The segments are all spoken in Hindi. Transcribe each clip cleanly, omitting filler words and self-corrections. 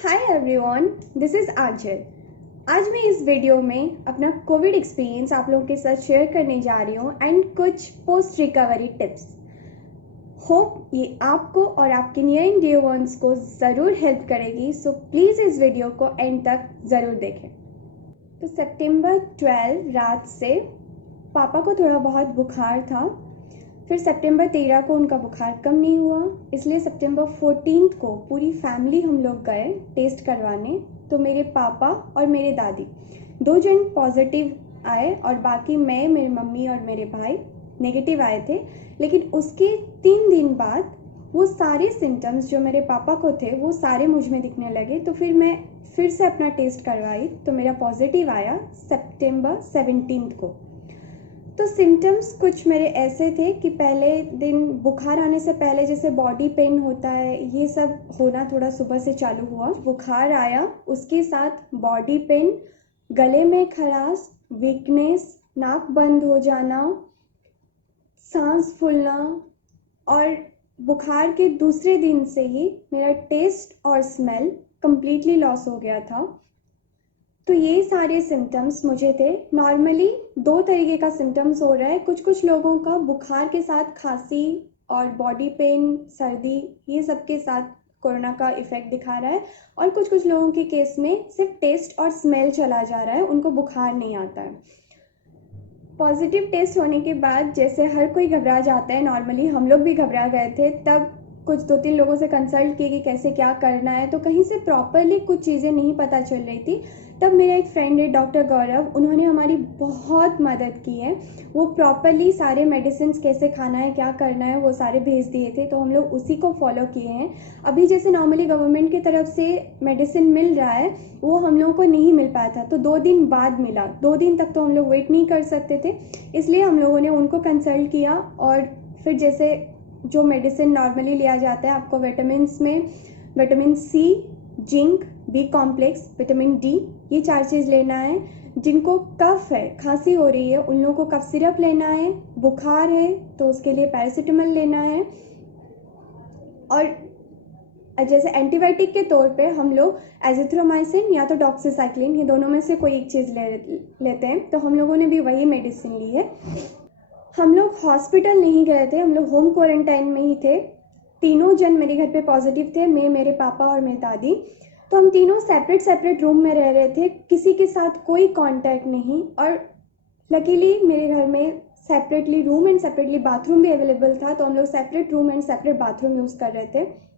हाय एवरीवन, दिस इज़ आंचल। आज मैं इस वीडियो में अपना कोविड एक्सपीरियंस आप लोगों के साथ शेयर करने जा रही हूँ एंड कुछ पोस्ट रिकवरी टिप्स। होप ये आपको और आपके नियर एंड डियर वंस को ज़रूर हेल्प करेगी, सो प्लीज़ इस वीडियो को एंड तक ज़रूर देखें। तो सितंबर 12 रात से पापा को थोड़ा बहुत बुखार था। फिर सितंबर 13 को उनका बुखार कम नहीं हुआ, इसलिए सितंबर 14 को पूरी फैमिली हम लोग गए टेस्ट करवाने। तो मेरे पापा और मेरे दादी 2 जन पॉजिटिव आए और बाकी मैं, मेरी मम्मी और मेरे भाई नेगेटिव आए थे। लेकिन उसके 3 दिन बाद वो सारे सिम्टम्स जो मेरे पापा को थे वो सारे मुझ में दिखने लगे। तो फिर मैं फिर से अपना टेस्ट करवाई तो मेरा पॉजिटिव आया सितंबर 17 को। तो सिम्टम्स कुछ मेरे ऐसे थे कि पहले दिन बुखार आने से पहले जैसे बॉडी पेन होता है, ये सब होना थोड़ा सुबह से चालू हुआ। बुखार आया, उसके साथ बॉडी पेन, गले में खराश, वीकनेस, नाक बंद हो जाना, सांस फूलना, और बुखार के दूसरे दिन से ही मेरा टेस्ट और स्मेल कम्प्लीटली लॉस हो गया था। तो ये सारे सिम्टम्स मुझे थे। नॉर्मली 2 तरीके का सिम्टम्स हो रहा है। कुछ कुछ लोगों का बुखार के साथ खांसी और बॉडी पेन, सर्दी, ये सब के साथ कोरोना का इफ़ेक्ट दिखा रहा है। और कुछ कुछ लोगों के केस में सिर्फ टेस्ट और स्मेल चला जा रहा है, उनको बुखार नहीं आता है। पॉजिटिव टेस्ट होने के बाद जैसे हर कोई घबरा जाता है, नॉर्मली हम लोग भी घबरा गए थे। तब कुछ 2-3 लोगों से कंसल्ट किए कि कैसे क्या करना है, तो कहीं से प्रॉपरली कुछ चीज़ें नहीं पता चल रही थी। तब मेरा एक फ्रेंड है डॉक्टर गौरव, उन्होंने हमारी बहुत मदद की है। वो प्रॉपरली सारे मेडिसिन कैसे खाना है, क्या करना है, वो सारे भेज दिए थे, तो हम लोग उसी को फॉलो किए हैं। अभी जैसे नॉर्मली गवर्नमेंट की तरफ से मेडिसिन मिल रहा है, वो हम लोगों को नहीं मिल पाया था, तो 2 दिन बाद मिला। 2 दिन तक तो हम लोग वेट नहीं कर सकते थे, इसलिए हम लोगों ने उनको कंसल्ट किया। और फिर जैसे जो मेडिसिन नॉर्मली लिया जाता है, आपको विटामिन्स में vitamin C, zinc, B complex, vitamin D, ये 4 चीज़ लेना है। जिनको कफ है, खांसी हो रही है, उन लोगों को कफ सिरप लेना है। बुखार है तो उसके लिए पैरासीटामोल लेना है। और जैसे एंटीबायोटिक के तौर पे हम लोग एजिथ्रोमाइसिन या तो डॉक्सीसाइक्लिन, ये दोनों में से कोई एक चीज़ लेते हैं। तो हम लोगों ने भी वही मेडिसिन ली है। हम लोग हॉस्पिटल नहीं गए थे, हम लोग होम क्वारंटाइन में ही थे। 3 जन मेरे घर पे पॉजिटिव थे, मैं, मेरे पापा और मेरी दादी। तो हम तीनों सेपरेट सेपरेट रूम में रह रहे थे, किसी के साथ कोई कांटेक्ट नहीं। और लकीली मेरे घर में separately room and separately bathroom भी अवेलेबल था, तो हम लोग separate room and separate bathroom use कर रहे थे।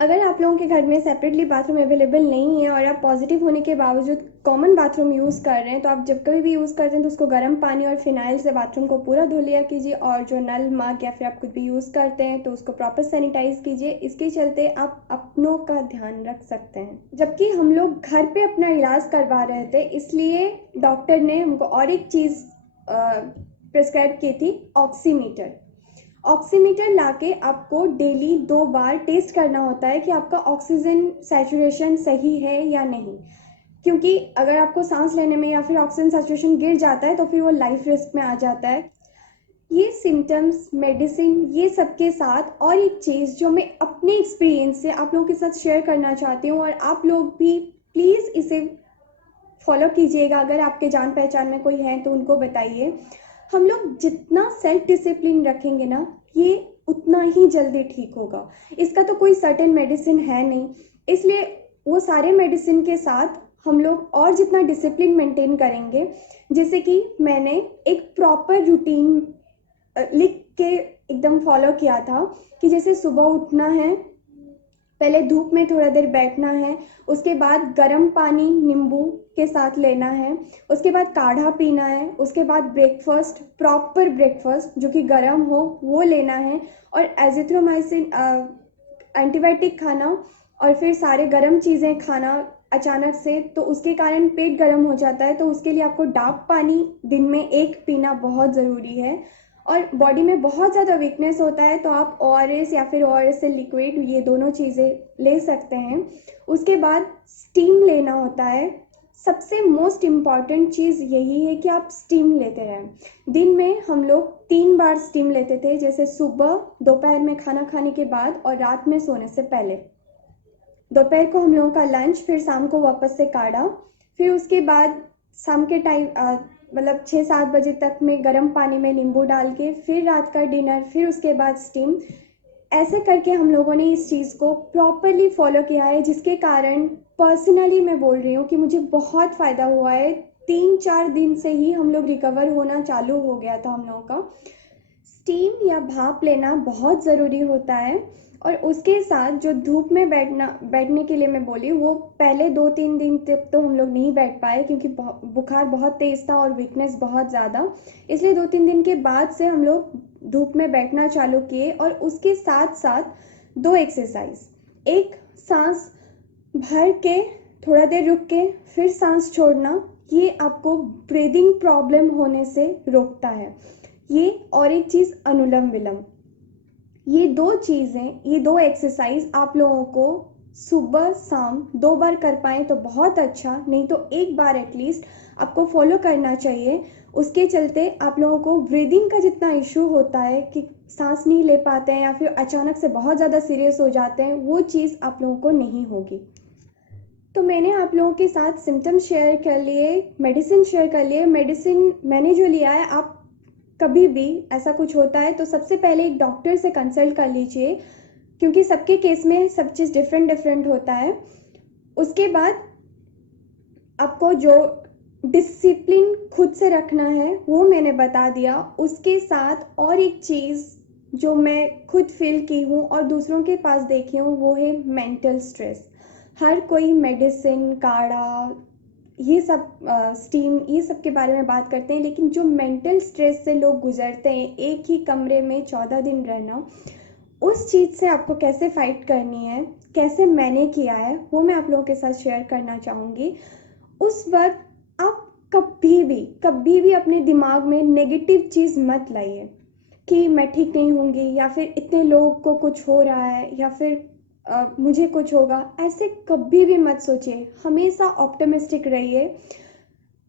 अगर आप लोगों के घर में सेपरेटली बाथरूम अवेलेबल नहीं है और आप पॉजिटिव होने के बावजूद कॉमन बाथरूम यूज़ कर रहे हैं, तो आप जब कभी भी यूज़ करते हैं तो उसको गर्म पानी और फिनाइल से बाथरूम को पूरा धो लिया कीजिए। और जो नल, मग या फिर आप कुछ भी यूज़ करते हैं तो उसको प्रॉपर सैनिटाइज कीजिए। इसके चलते आप अपनों का ध्यान रख सकते हैं। जबकि हम लोग घर पे अपना इलाज करवा रहे थे, इसलिए डॉक्टर ने हमको और एक चीज़ प्रिस्क्राइब की थी, ऑक्सीमीटर। ऑक्सीमीटर लाके आपको डेली 2 बार टेस्ट करना होता है कि आपका ऑक्सीजन सैचुरेशन सही है या नहीं। क्योंकि अगर आपको सांस लेने में या फिर ऑक्सीजन सैचुरेशन गिर जाता है तो फिर वो लाइफ रिस्क में आ जाता है। ये सिम्टम्स, मेडिसिन, ये सब के साथ और एक चीज़ जो मैं अपने एक्सपीरियंस से आप लोगों के साथ शेयर करना चाहती हूँ, और आप लोग भी प्लीज़ इसे फॉलो कीजिएगा। अगर आपके जान पहचान में कोई है तो उनको बताइए। हम लोग जितना सेल्फ डिसिप्लिन रखेंगे ना, ये उतना ही जल्दी ठीक होगा। इसका तो कोई सर्टेन मेडिसिन है नहीं, इसलिए वो सारे मेडिसिन के साथ हम लोग और जितना डिसिप्लिन मेंटेन करेंगे, जैसे कि मैंने एक प्रॉपर रूटीन लिख के एकदम फॉलो किया था कि जैसे सुबह उठना है, पहले धूप में थोड़ा देर बैठना है, उसके बाद गर्म पानी नींबू के साथ लेना है, उसके बाद काढ़ा पीना है, उसके बाद ब्रेकफास्ट, प्रॉपर ब्रेकफास्ट जो कि गर्म हो वो लेना है, और एजिथ्रोमाइसिन एंटीबायोटिक खाना, और फिर सारे गर्म चीज़ें खाना अचानक से तो उसके कारण पेट गर्म हो जाता है, तो उसके लिए आपको डार्क पानी दिन में 1 पीना बहुत ज़रूरी है। और बॉडी में बहुत ज़्यादा वीकनेस होता है तो आप ओआरएस या फिर ओआरएस से लिक्विड, ये दोनों चीज़ें ले सकते हैं। उसके बाद स्टीम लेना होता है। सबसे मोस्ट इम्पॉर्टेंट चीज़ यही है कि आप स्टीम लेते रहें। दिन में हम लोग 3 बार स्टीम लेते थे, जैसे सुबह, दोपहर में खाना खाने के बाद और रात में सोने से पहले। दोपहर को हम लोगों का लंच, फिर शाम को वापस से काढ़ा, फिर उसके बाद शाम के टाइम मतलब 6-7 बजे तक में गर्म पानी में नींबू डाल के फिर रात का डिनर, फिर उसके बाद स्टीम। ऐसे करके हम लोगों ने इस चीज़ को प्रॉपरली फॉलो किया है, जिसके कारण पर्सनली मैं बोल रही हूँ कि मुझे बहुत फ़ायदा हुआ है। 3-4 दिन से ही हम लोग रिकवर होना चालू हो गया था हम लोगों का। स्टीम या भाप लेना बहुत ज़रूरी होता है, और उसके साथ जो धूप में बैठने के लिए मैं बोली, वो पहले 2-3 दिन तक तो हम लोग नहीं बैठ पाए, क्योंकि बुखार बहुत तेज़ था और वीकनेस बहुत ज़्यादा। इसलिए 2-3 दिन के बाद से हम लोग धूप में बैठना चालू किए, और उसके साथ साथ 2 एक्सरसाइज, एक सांस भर के थोड़ा देर रुक के फिर सांस छोड़ना, ये आपको ब्रीदिंग प्रॉब्लम होने से रोकता है। ये और एक चीज़ अनुलोम विलोम, ये 2 चीज़ें, ये 2 एक्सरसाइज आप लोगों को सुबह शाम 2 बार कर पाएँ तो बहुत अच्छा, नहीं तो 1 बार एटलीस्ट आपको फॉलो करना चाहिए। उसके चलते आप लोगों को ब्रीदिंग का जितना इशू होता है कि सांस नहीं ले पाते हैं या फिर अचानक से बहुत ज़्यादा सीरियस हो जाते हैं, वो चीज़ आप लोगों को नहीं होगी। तो मैंने आप लोगों के साथ सिम्टम्स शेयर कर लिए, मेडिसिन शेयर कर लिए। मेडिसिन मैंने जो लिया है, आप कभी भी ऐसा कुछ होता है तो सबसे पहले एक डॉक्टर से कंसल्ट कर लीजिए, क्योंकि सबके केस में सब चीज़ डिफरेंट डिफरेंट होता है। उसके बाद आपको जो डिसिप्लिन खुद से रखना है वो मैंने बता दिया। उसके साथ और एक चीज़ जो मैं खुद फील की हूँ और दूसरों के पास देखी हूँ, वो है मेंटल स्ट्रेस। हर कोई मेडिसिन, काढ़ा, ये सब स्टीम, ये सब के बारे में बात करते हैं, लेकिन जो मेंटल स्ट्रेस से लोग गुजरते हैं, एक ही कमरे में 14 दिन रहना, उस चीज़ से आपको कैसे फाइट करनी है, कैसे मैंने किया है, वो मैं आप लोगों के साथ शेयर करना चाहूँगी। उस वक्त आप कभी भी अपने दिमाग में नेगेटिव चीज़ मत लाइए कि मैं ठीक नहीं होंगी, या फिर इतने लोगों को कुछ हो रहा है, या फिर मुझे कुछ होगा। ऐसे कभी भी मत सोचिए, हमेशा ऑप्टिमिस्टिक रहिए।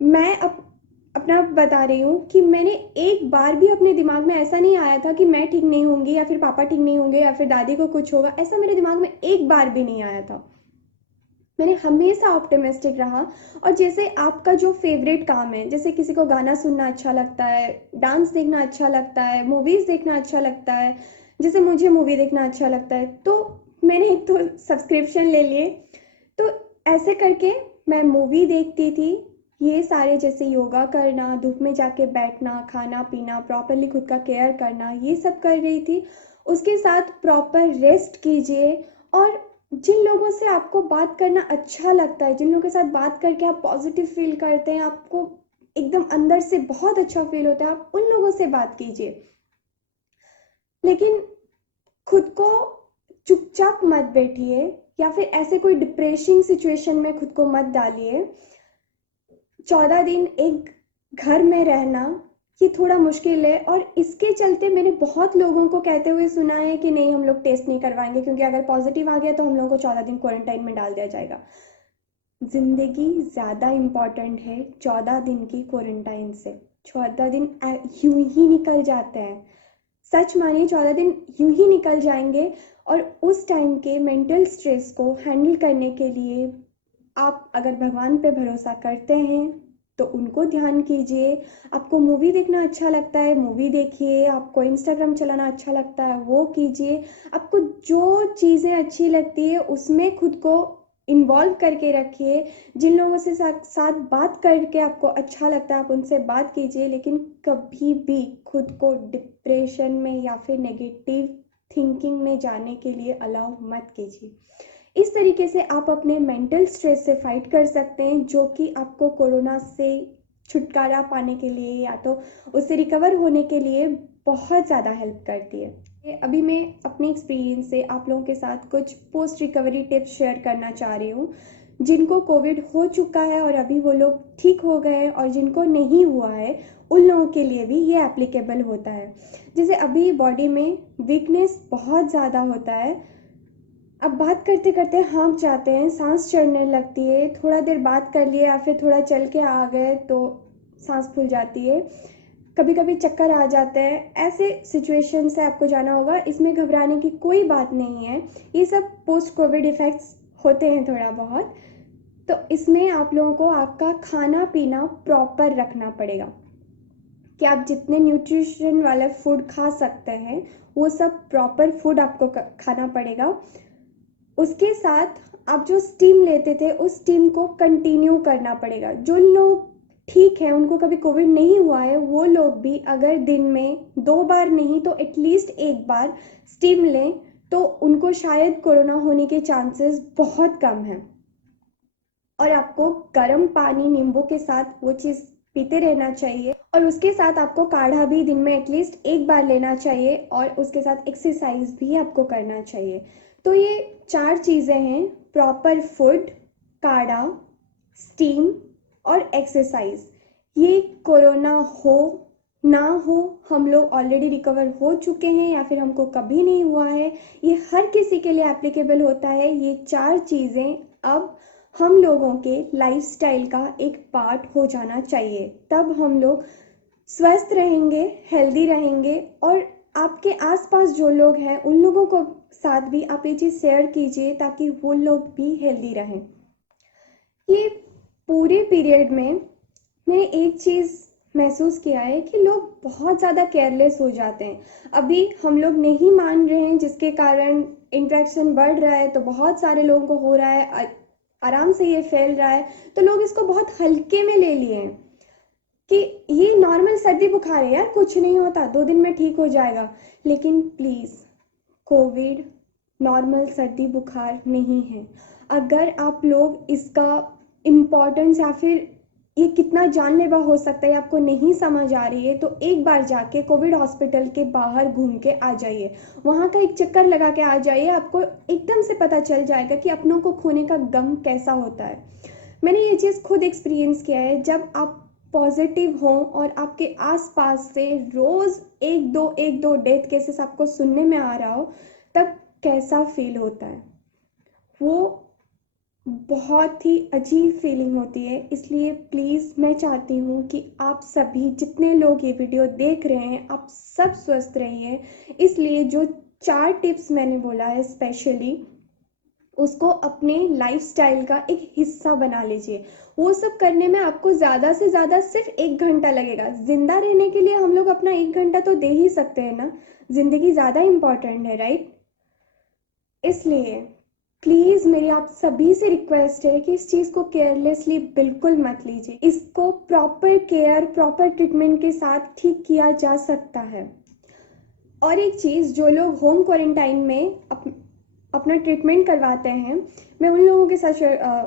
मैं अपना बता रही हूँ कि मैंने एक बार भी अपने दिमाग में ऐसा नहीं आया था कि मैं ठीक नहीं होंगी, या फिर पापा ठीक नहीं होंगे, या फिर दादी को कुछ होगा। ऐसा मेरे दिमाग में एक बार भी नहीं आया था। मैंने हमेशा ऑप्टिमिस्टिक रहा। और जैसे आपका जो फेवरेट काम है, जैसे किसी को गाना सुनना अच्छा लगता है, डांस देखना अच्छा लगता है, मूवीज़ देखना अच्छा लगता है, जैसे मुझे मूवी देखना अच्छा लगता है, तो मैंने एक तो सब्सक्रिप्शन ले लिए। तो ऐसे करके मैं मूवी देखती थी, ये सारे जैसे योगा करना, धूप में जाके बैठना, खाना पीना, प्रॉपरली खुद का केयर करना, ये सब कर रही थी। उसके साथ प्रॉपर रेस्ट कीजिए। और जिन लोगों से आपको बात करना अच्छा लगता है, जिन लोगों के साथ बात करके आप पॉजिटिव फील करते हैं, आपको एकदम अंदर से बहुत अच्छा फील होता है, आप उन लोगों से बात कीजिए। लेकिन खुद को चुपचाप मत बैठिए, या फिर ऐसे कोई डिप्रेसिंग सिचुएशन में खुद को मत डालिए। 14 दिन एक घर में रहना, ये थोड़ा मुश्किल है, और इसके चलते मैंने बहुत लोगों को कहते हुए सुना है कि नहीं, हम लोग टेस्ट नहीं करवाएंगे, क्योंकि अगर पॉजिटिव आ गया तो हम लोगों को 14 दिन क्वारंटाइन में डाल दिया जाएगा। जिंदगी ज़्यादा इम्पॉर्टेंट है 14 दिन की क्वारंटाइन से। 14 दिन यूं ही निकल जाते हैं, सच मानिए 14 दिन यूं ही निकल जाएंगे। और उस टाइम के मेंटल स्ट्रेस को हैंडल करने के लिए आप अगर भगवान पे भरोसा करते हैं तो उनको ध्यान कीजिए। आपको मूवी देखना अच्छा लगता है, मूवी देखिए। आपको इंस्टाग्राम चलाना अच्छा लगता है, वो कीजिए। आपको जो चीज़ें अच्छी लगती है उसमें खुद को इन्वॉल्व करके रखिए। जिन लोगों से साथ बात करके आपको अच्छा लगता है, आप उनसे बात कीजिए, लेकिन कभी भी खुद को डिप्रेशन में या फिर नेगेटिव थिंकिंग में जाने के लिए अलाउ मत कीजिए। इस तरीके से आप अपने मेंटल स्ट्रेस से फाइट कर सकते हैं, जो कि आपको कोरोना से छुटकारा पाने के लिए या तो उससे रिकवर होने के लिए बहुत ज़्यादा हेल्प करती है। अभी मैं अपने एक्सपीरियंस से आप लोगों के साथ कुछ पोस्ट रिकवरी टिप्स शेयर करना चाह रही हूँ। जिनको कोविड हो चुका है और अभी वो लोग ठीक हो गए हैं, और जिनको नहीं हुआ है, उन लोगों के लिए भी ये एप्लीकेबल होता है। जैसे अभी बॉडी में वीकनेस बहुत ज़्यादा होता है, अब बात करते करते हाँफ जाते हैं, सांस चढ़ने लगती है, थोड़ा देर बात कर लिए या फिर थोड़ा चल के आ गए तो सांस फूल जाती है, कभी कभी चक्कर आ जाते हैं। ऐसे सिचुएशन से आपको जाना होगा, इसमें घबराने की कोई बात नहीं है। ये सब पोस्ट कोविड इफ़ेक्ट्स होते हैं थोड़ा बहुत। तो इसमें आप लोगों को आपका खाना पीना प्रॉपर रखना पड़ेगा कि आप जितने न्यूट्रिशन वाले फूड खा सकते हैं वो सब प्रॉपर फूड आपको खाना पड़ेगा। उसके साथ आप जो स्टीम लेते थे उस स्टीम को कंटिन्यू करना पड़ेगा। जो लोग ठीक है, उनको कभी कोविड नहीं हुआ है, वो लोग भी अगर दिन में 2 बार नहीं तो एटलीस्ट 1 बार स्टीम लें तो उनको शायद कोरोना होने के चांसेस बहुत कम हैं। और आपको गर्म पानी नींबू के साथ वो चीज़ पीते रहना चाहिए। और उसके साथ आपको काढ़ा भी दिन में एटलीस्ट 1 बार लेना चाहिए और उसके साथ एक्सरसाइज भी आपको करना चाहिए। तो ये 4 चीज़ें हैं, प्रॉपर फूड, काढ़ा, स्टीम और एक्सरसाइज। ये कोरोना हो ना हो, हम लोग ऑलरेडी रिकवर हो चुके हैं या फिर हमको कभी नहीं हुआ है, ये हर किसी के लिए एप्लीकेबल होता है। ये 4 चीज़ें अब हम लोगों के लाइफस्टाइल का एक पार्ट हो जाना चाहिए, तब हम लोग स्वस्थ रहेंगे, हेल्दी रहेंगे। और आपके आसपास जो लोग हैं उन लोगों को साथ भी आप ये चीज़ शेयर कीजिए ताकि वो लोग भी हेल्दी रहें। ये पूरे पीरियड में मैंने एक चीज़ महसूस किया है कि लोग बहुत ज़्यादा केयरलेस हो जाते हैं। अभी हम लोग नहीं मान रहे हैं जिसके कारण इंट्रैक्शन बढ़ रहा है, तो बहुत सारे लोगों को हो रहा है, आराम से ये फैल रहा है, तो लोग इसको बहुत हल्के में ले लिए हैं कि ये नॉर्मल सर्दी बुखार है यार, कुछ नहीं होता, 2 दिन में ठीक हो जाएगा। लेकिन प्लीज़, कोविड नॉर्मल सर्दी बुखार नहीं है। अगर आप लोग इसका इम्पोर्टेंस या फिर ये कितना जानलेवा हो सकता है आपको नहीं समझ आ रही है, तो एक बार जाके कोविड हॉस्पिटल के बाहर घूम के आ जाइए, वहाँ का एक चक्कर लगा के आ जाइए, आपको एकदम से पता चल जाएगा कि अपनों को खोने का गम कैसा होता है। मैंने ये चीज़ खुद एक्सपीरियंस किया है। जब आप पॉजिटिव हों और आपके आसपास से रोज़ एक दो डेथ केसेस आपको सुनने में आ रहा हो, तब कैसा फील होता है, वो बहुत ही अजीब फीलिंग होती है। इसलिए प्लीज़ मैं चाहती हूँ कि आप सभी जितने लोग ये वीडियो देख रहे हैं, आप सब स्वस्थ रहिए। इसलिए जो 4 टिप्स मैंने बोला है स्पेशली, उसको अपने लाइफस्टाइल का एक हिस्सा बना लीजिए। वो सब करने में आपको ज़्यादा से ज़्यादा सिर्फ 1 घंटा लगेगा। ज़िंदा रहने के लिए हम लोग अपना 1 घंटा तो दे ही सकते हैं ना, ज़िंदगी ज़्यादा इम्पॉर्टेंट है, राइट? इसलिए प्लीज़ मेरी आप सभी से रिक्वेस्ट है कि इस चीज़ को केयरलेसली बिल्कुल मत लीजिए। इसको प्रॉपर केयर, प्रॉपर ट्रीटमेंट के साथ ठीक किया जा सकता है। और एक चीज़, जो लोग होम क्वारंटाइन में अपना ट्रीटमेंट करवाते हैं, मैं उन लोगों के साथ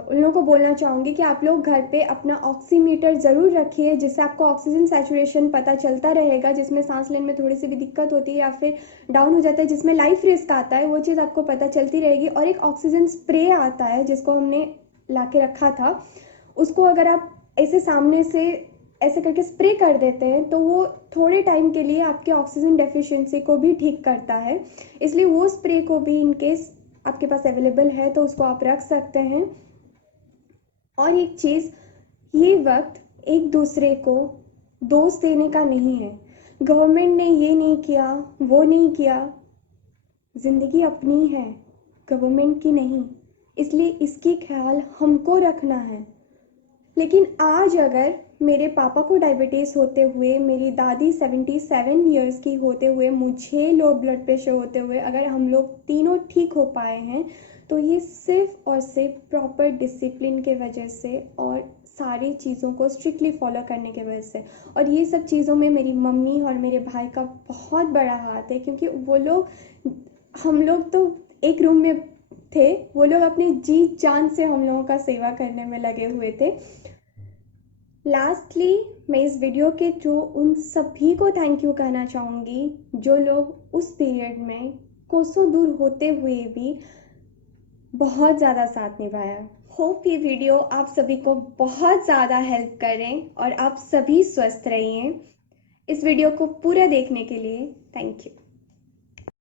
उन लोगों को बोलना चाहूँगी कि आप लोग घर पे अपना ऑक्सीमीटर ज़रूर रखिए, जिससे आपको ऑक्सीजन सैचुरेशन पता चलता रहेगा, जिसमें सांस लेने में थोड़ी सी भी दिक्कत होती है या फिर डाउन हो जाता है, जिसमें लाइफ रिस्क आता है, वो चीज़ आपको पता चलती रहेगी। और एक ऑक्सीजन स्प्रे आता है जिसको हमने ला के रखा था, उसको अगर आप ऐसे सामने से ऐसे करके स्प्रे कर देते हैं तो वो थोड़े टाइम के लिए आपके ऑक्सीजन डेफिशिएंसी को भी ठीक करता है। इसलिए वो स्प्रे को भी इन केस आपके पास अवेलेबल है तो उसको आप रख सकते हैं। और एक चीज़, ये वक्त एक दूसरे को दोष देने का नहीं है। गवर्नमेंट ने ये नहीं किया, वो नहीं किया, ज़िंदगी अपनी है, गवर्नमेंट की नहीं। इसलिए इसकी ख्याल हमको रखना है। लेकिन आज अगर मेरे पापा को डायबिटीज़ होते हुए, मेरी दादी 77 ईयर्स की होते हुए, मुझे लो ब्लड प्रेशर होते हुए, अगर हम लोग तीनों ठीक हो पाए हैं, तो ये सिर्फ और सिर्फ प्रॉपर डिसिप्लिन के वजह से और सारी चीज़ों को स्ट्रिक्टली फॉलो करने की वजह से। और ये सब चीज़ों में मेरी मम्मी और मेरे भाई का बहुत बड़ा हाथ है, क्योंकि वो लोग, हम लोग तो एक रूम में थे, वो लोग अपनी जी जान से हम लोगों का सेवा करने में लगे हुए थे। लास्टली, मैं इस वीडियो के थ्रू उन सभी को थैंक यू कहना चाहूँगी जो लोग उस पीरियड में कोसों दूर होते हुए भी बहुत ज़्यादा साथ निभाया। होप ये वीडियो आप सभी को बहुत ज़्यादा हेल्प करें और आप सभी स्वस्थ रहिए। इस वीडियो को पूरा देखने के लिए थैंक यू।